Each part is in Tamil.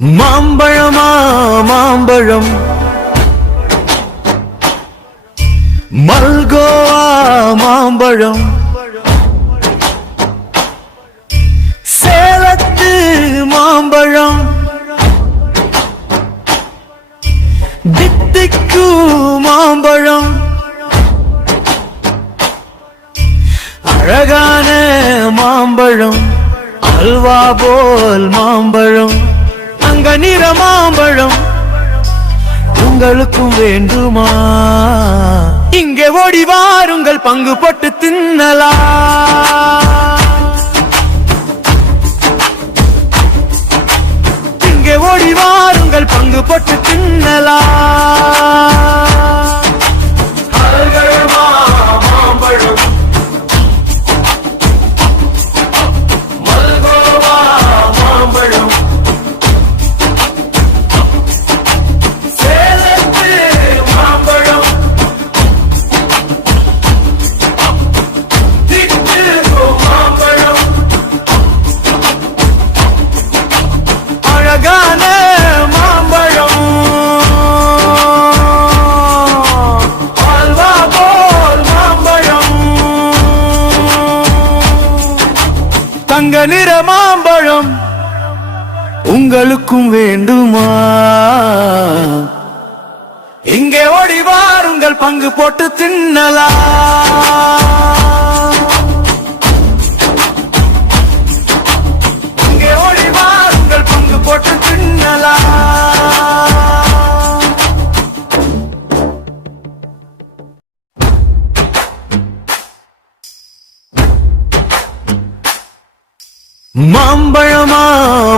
மாம்பழமா மாம்பழம், மல்கோவா மாம்பழம், சேலத்து மாம்பழம், தித்திக்கு மாம்பழம், அழகான மாம்பழம், அல்வா போல் மாம்பழம், தங்க நிற மாம்பழம் உங்களுக்கும் வேண்டுமா? இங்கே ஓடி வாருங்கள், பங்கு போட்டு தின்னலாம். இங்கே ஓடி வாருங்கள், பங்கு போட்டு தின்னலாம். மாம்பழம், மல்கோவா மாம்பழம், தங்க நிற மாம்பழம் உங்களுக்கும் வேண்டுமா? இங்கே ஓடி வாருங்கள், பங்கு போட்டு தின்னலாம். இங்கே ஓடி வாருங்கள், பங்கு போட்டு தின்னலாம். மாம்பழமா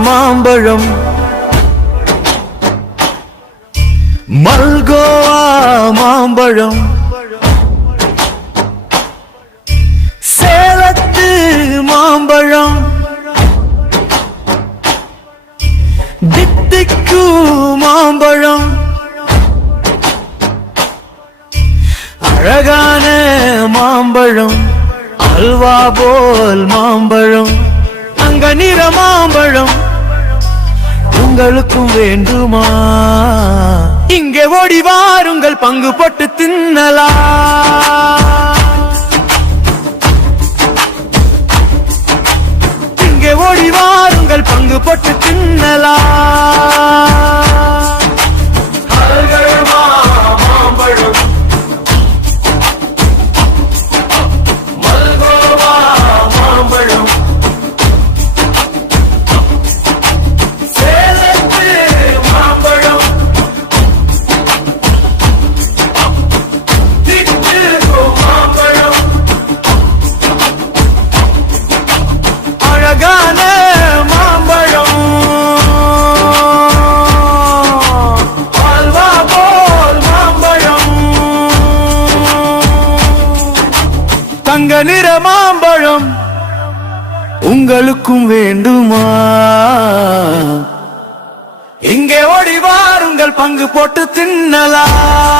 மாம்பழம், மல்கோவா மாம்பழம், சேலத்து மாம்பழம், தித்திக்கு மாம்பழம், அழகான மாம்பழம், அல்வா போல் மாம்பழம், தங்க நிற மாம்பழம் உங்களுக்கும் வேண்டுமா? இங்கே ஓடி வாருங்கள், பங்கு போட்டு தின்னலாம். இங்கே ஓடி வாருங்கள், பங்கு போட்டு தின்னலாம். மாம்பழம், மல்கோவா மாம்பழம், அழகான மாம்பழம், அல்வா போல் மாம்பழம், தங்க நிற மாம்பழம் உங்களுக்கும் வேண்டுமா? இங்கே ஓடி வாருங்கள், பங்கு போட்டு தின்னலாம்.